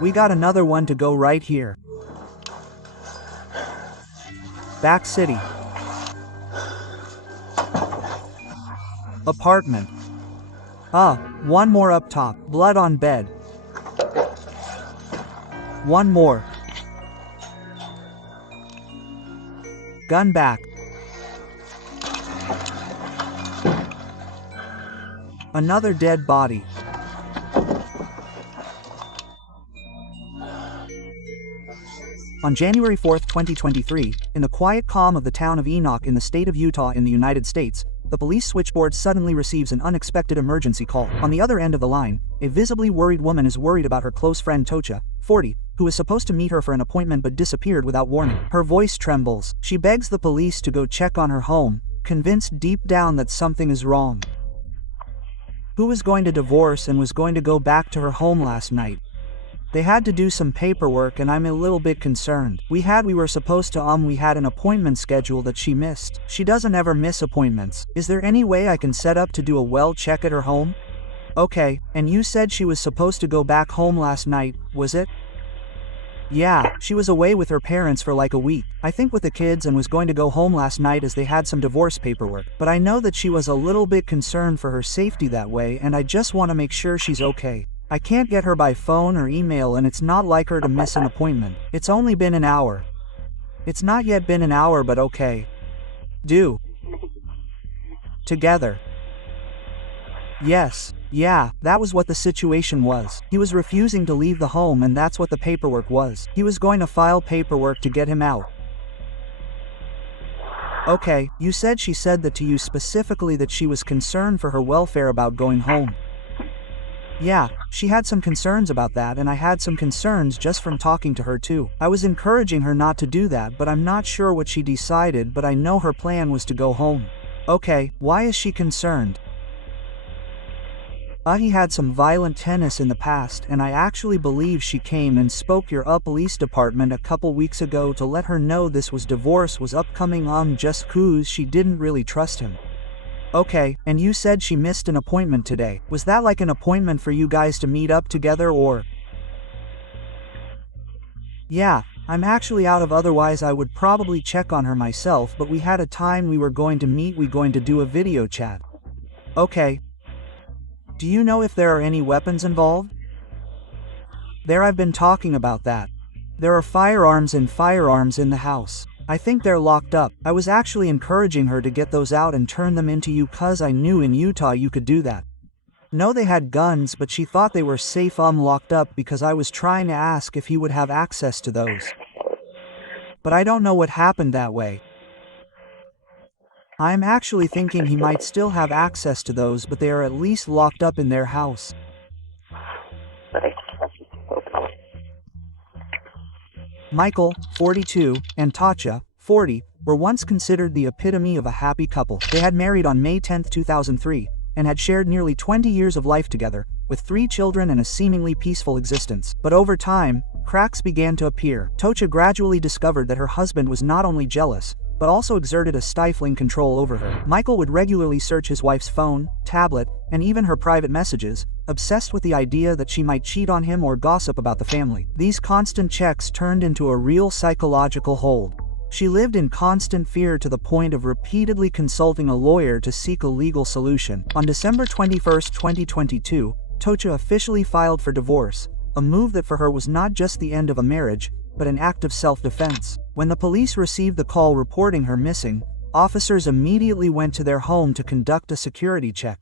We got another one to go right here. Back city. Apartment. One more up top. Blood on bed. One more. Gun back. Another dead body. On January 4, 2023, in the quiet calm of the town of Enoch in the state of Utah in the United States, the police switchboard suddenly receives an unexpected emergency call. On the other end of the line, a visibly worried woman is worried about her close friend Tocha, 40, who is supposed to meet her for an appointment but disappeared without warning. Her voice trembles. She begs the police to go check on her home, convinced deep down that something is wrong. Who was going to divorce and was going to go back to her home last night? They had to do some paperwork and I'm a little bit concerned. We had an appointment schedule that she missed. She doesn't ever miss appointments. Is there any way I can set up to do a well check at her home? Okay, and you said she was supposed to go back home last night, was it? Yeah, she was away with her parents for like a week, I think with the kids, and was going to go home last night as they had some divorce paperwork. But I know that she was a little bit concerned for her safety that way, and I just want to make sure she's okay. I can't get her by phone or email, and it's not like her to miss an appointment. It's only been an hour. It's not yet been an hour, but okay. Do. Together. Yes. Yeah, that was what the situation was. He was refusing to leave the home, and that's what the paperwork was. He was going to file paperwork to get him out. Okay, you said she said that to you specifically, that she was concerned for her welfare about going home. Yeah, she had some concerns about that, and I had some concerns just from talking to her too. I was encouraging her not to do that, but I'm not sure what she decided, but I know her plan was to go home. Okay, why is she concerned? He had some violent tennis in the past, and I actually believe she came and spoke your police department a couple weeks ago to let her know divorce was upcoming just 'cause she didn't really trust him. Okay, and you said she missed an appointment today. Was that like an appointment for you guys to meet up together, or? Yeah, I'm actually out of, otherwise I would probably check on her myself, but we had a time we were going to meet, we going to do a video chat. Okay. Do you know if there are any weapons involved? I've been talking about that. There are firearms in the house. I think they're locked up. I was actually encouraging her to get those out and turn them into you, 'cause I knew in Utah you could do that. No, they had guns, but she thought they were safe locked up, because I was trying to ask if he would have access to those. But I don't know what happened that way. I'm actually thinking he might still have access to those, but they are at least locked up in their house. Michael, 42, and Tatcha, 40, were once considered the epitome of a happy couple. They had married on May 10, 2003, and had shared nearly 20 years of life together, with 3 children and a seemingly peaceful existence. But over time, cracks began to appear. Tocha gradually discovered that her husband was not only jealous, but also exerted a stifling control over her. Michael would regularly search his wife's phone, tablet, and even her private messages, obsessed with the idea that she might cheat on him or gossip about the family. These constant checks turned into a real psychological hold. She lived in constant fear, to the point of repeatedly consulting a lawyer to seek a legal solution. On December 21, 2022, Tocha officially filed for divorce, a move that for her was not just the end of a marriage, but an act of self-defense. When the police received the call reporting her missing, officers immediately went to their home to conduct a security check.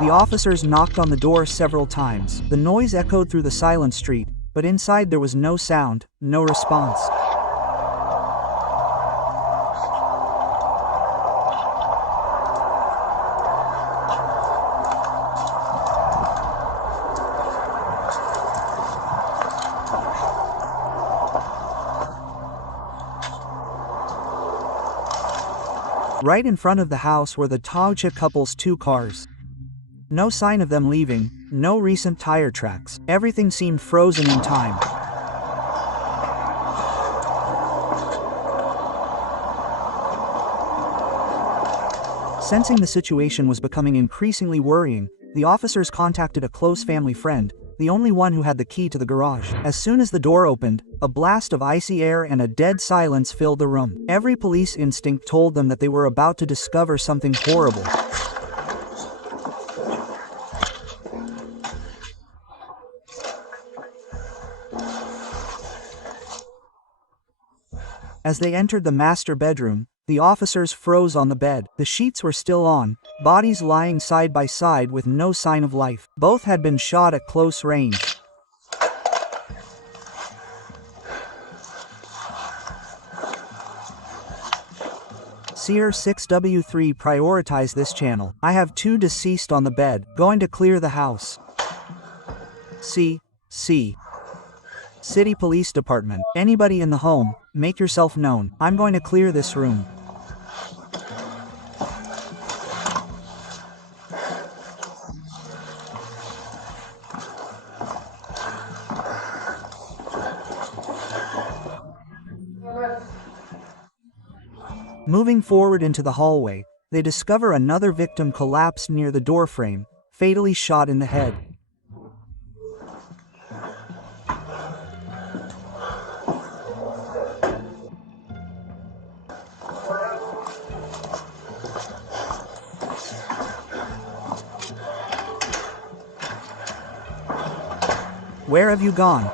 The officers knocked on the door several times. The noise echoed through the silent street, but inside there was no sound, no response. Right in front of the house were the Taucha couple's 2 cars. No sign of them leaving, no recent tire tracks. Everything seemed frozen in time. Sensing the situation was becoming increasingly worrying, the officers contacted a close family friend, the only one who had the key to the garage. As soon as the door opened, a blast of icy air and a dead silence filled the room. Every police instinct told them that they were about to discover something horrible. As they entered the master bedroom, the officers froze on the bed. The sheets were still on, bodies lying side by side with no sign of life. Both had been shot at close range. Seer 6W3 prioritize this channel. I have 2 deceased on the bed. Going to clear the house. C. City Police Department. Anybody in the home, make yourself known. I'm going to clear this room. Moving forward into the hallway, they discover another victim collapsed near the doorframe, fatally shot in the head. Where have you gone?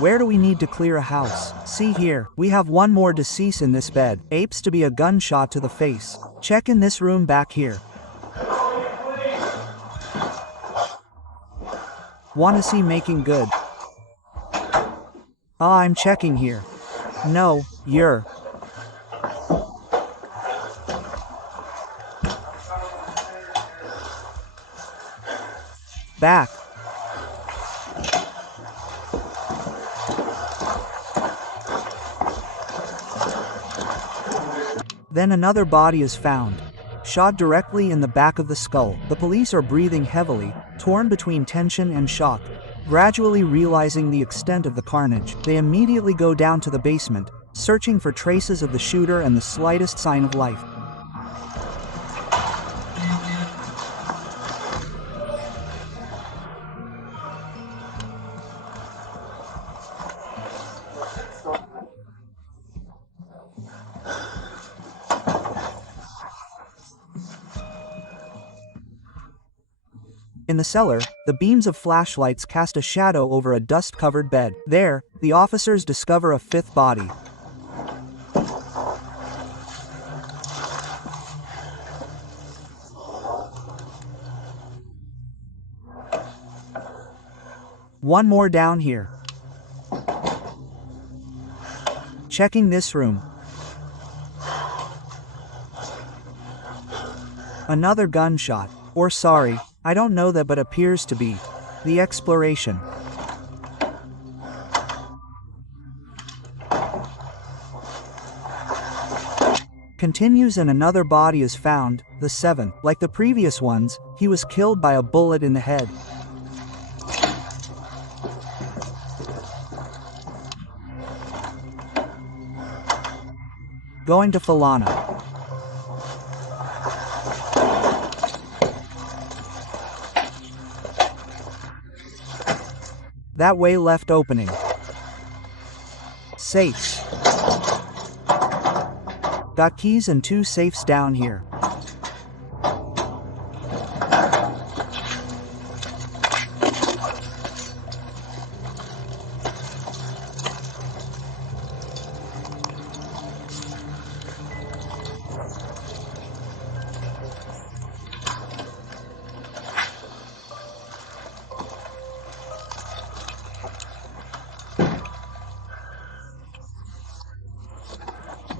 Where do we need to clear a house? See here, we have 1 more deceased in this bed. Apes to be a gunshot to the face. Check in this room back here. Wanna see making good? I'm checking here. No, you're. Back. Then another body is found, shot directly in the back of the skull. The police are breathing heavily, torn between tension and shock. Gradually realizing the extent of the carnage, they immediately go down to the basement, searching for traces of the shooter and the slightest sign of life. In the cellar, the beams of flashlights cast a shadow over a dust-covered bed. There, the officers discover a 5th body. One more down here. Checking this room. Another gunshot. Or sorry, I don't know that, but appears to be. The exploration. Continues and another body is found, the 7th. Like the previous ones, he was killed by a bullet in the head. Going to Falana. That way left opening. Safes. Got keys and 2 safes down here.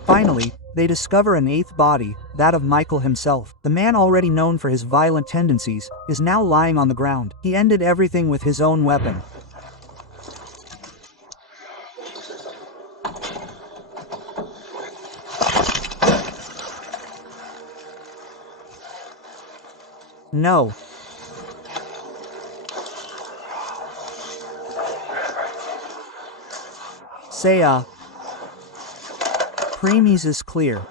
Finally, they discover an 8th body, that of Michael himself. The man already known for his violent tendencies, is now lying on the ground. He ended everything with his own weapon. No. Say premies is clear.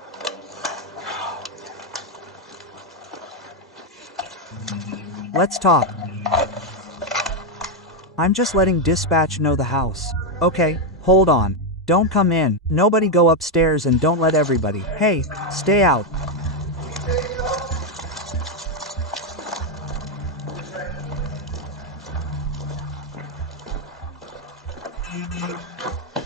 Let's talk. I'm just letting dispatch know the house. Okay, hold on. Don't come in. Nobody go upstairs and don't let everybody. Hey, stay out.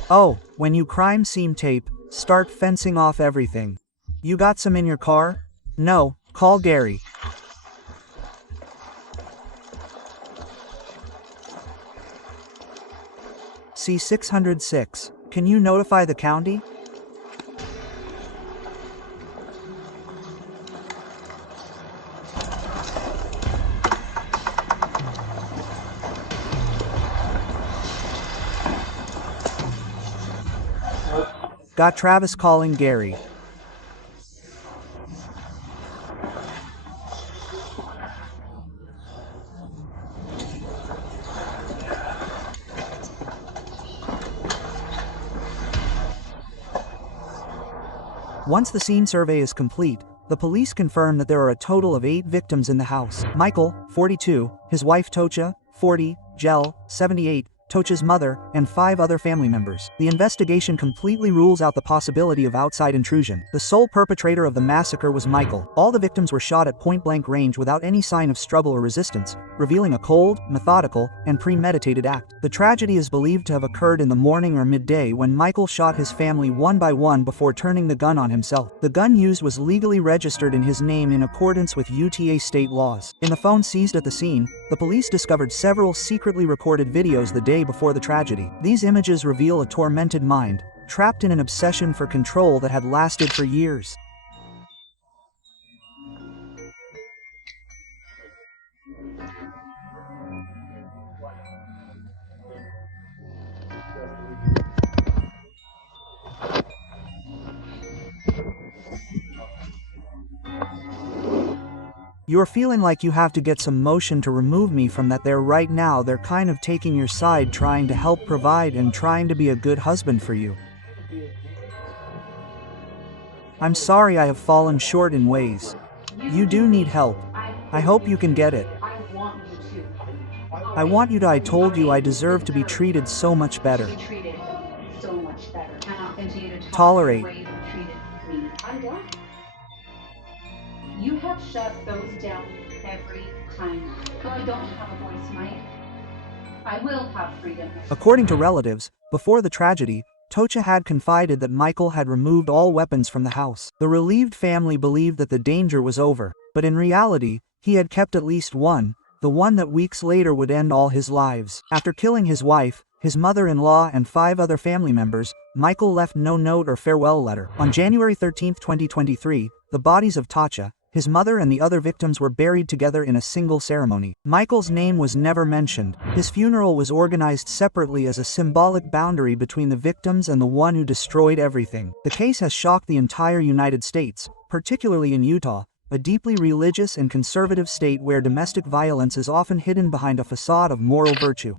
Oh, when you crime scene tape, start fencing off everything. You got some in your car? No, call Gary. C606. Can you notify the county? Got Travis calling Gary. Once the scene survey is complete, the police confirm that there are a total of 8 victims in the house. Michael, 42, his wife Tocha, 40, Jel, 78, Tocha's mother, and 5 other family members. The investigation completely rules out the possibility of outside intrusion. The sole perpetrator of the massacre was Michael. All the victims were shot at point-blank range without any sign of struggle or resistance, revealing a cold, methodical, and premeditated act. The tragedy is believed to have occurred in the morning or midday when Michael shot his family one by one before turning the gun on himself. The gun used was legally registered in his name in accordance with UTA state laws. In the phone seized at the scene, the police discovered several secretly recorded videos the day before the tragedy. These images reveal a tormented mind, trapped in an obsession for control that had lasted for years. You're feeling like you have to get some motion to remove me from that there right now. They're kind of taking your side, trying to help provide and trying to be a good husband for you. I'm sorry I have fallen short in ways. You do need help. I hope you can get it. I want you to. I told you I deserve to be treated so much better. Tolerate. You have shut those down every time. I don't have a voice, Mike. I will have freedom. According to relatives, before the tragedy, Tocha had confided that Michael had removed all weapons from the house. The relieved family believed that the danger was over, but in reality, he had kept at least one, the one that weeks later would end all his lives. After killing his wife, his mother-in-law and 5 other family members, Michael left no note or farewell letter. On January 13, 2023, the bodies of Tocha, his mother and the other victims were buried together in a single ceremony. Michael's name was never mentioned. His funeral was organized separately as a symbolic boundary between the victims and the one who destroyed everything. The case has shocked the entire United States, particularly in Utah, a deeply religious and conservative state where domestic violence is often hidden behind a facade of moral virtue.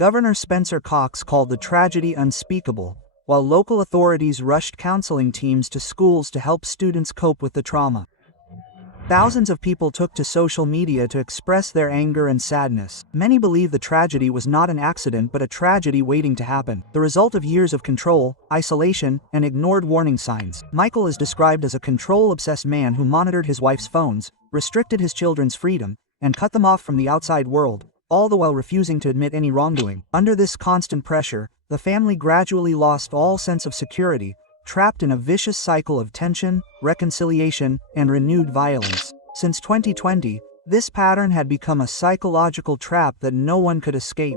Governor Spencer Cox called the tragedy unspeakable, while local authorities rushed counseling teams to schools to help students cope with the trauma. Thousands of people took to social media to express their anger and sadness. Many believe the tragedy was not an accident but a tragedy waiting to happen, the result of years of control, isolation, and ignored warning signs. Michael is described as a control-obsessed man who monitored his wife's phones, restricted his children's freedom, and cut them off from the outside world, all the while refusing to admit any wrongdoing. Under this constant pressure, the family gradually lost all sense of security, trapped in a vicious cycle of tension, reconciliation, and renewed violence. Since 2020, this pattern had become a psychological trap that no one could escape.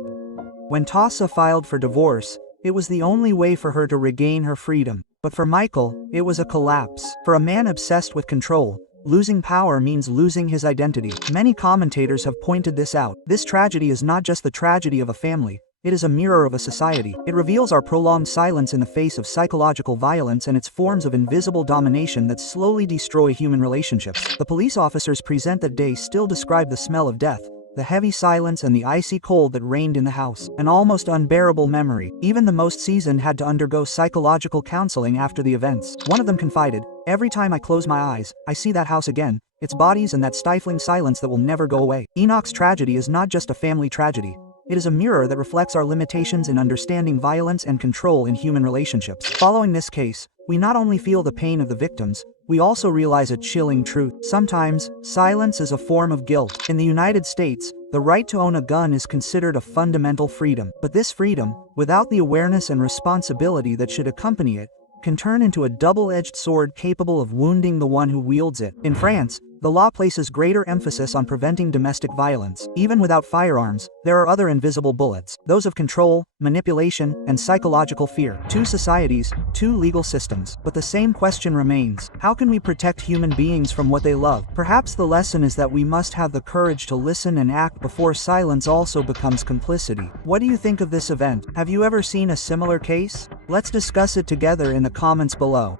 When Tocha filed for divorce, it was the only way for her to regain her freedom. But for Michael, it was a collapse. For a man obsessed with control, losing power means losing his identity. Many commentators have pointed this out. This tragedy is not just the tragedy of a family, It is a mirror of a society. It reveals our prolonged silence in the face of psychological violence and its forms of invisible domination that slowly destroy human relationships. The police officers present that day still describe the smell of death, the heavy silence and the icy cold that reigned in the house. An almost unbearable memory. Even the most seasoned had to undergo psychological counseling after the events. One of them confided, "Every time I close my eyes, I see that house again, its bodies and that stifling silence that will never go away." Enoch's tragedy is not just a family tragedy. It is a mirror that reflects our limitations in understanding violence and control in human relationships. Following this case, we not only feel the pain of the victims, we also realize a chilling truth. Sometimes, silence is a form of guilt. In the United States, the right to own a gun is considered a fundamental freedom. But this freedom, without the awareness and responsibility that should accompany it, can turn into a double-edged sword capable of wounding the one who wields it. In France, the law places greater emphasis on preventing domestic violence. Even without firearms, there are other invisible bullets, those of control, manipulation, and psychological fear. Two societies, two legal systems. But the same question remains: how can we protect human beings from what they love? Perhaps the lesson is that we must have the courage to listen and act before silence also becomes complicity. What do you think of this event? Have you ever seen a similar case? Let's discuss it together in the comments below.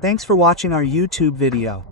Thanks for watching our YouTube video.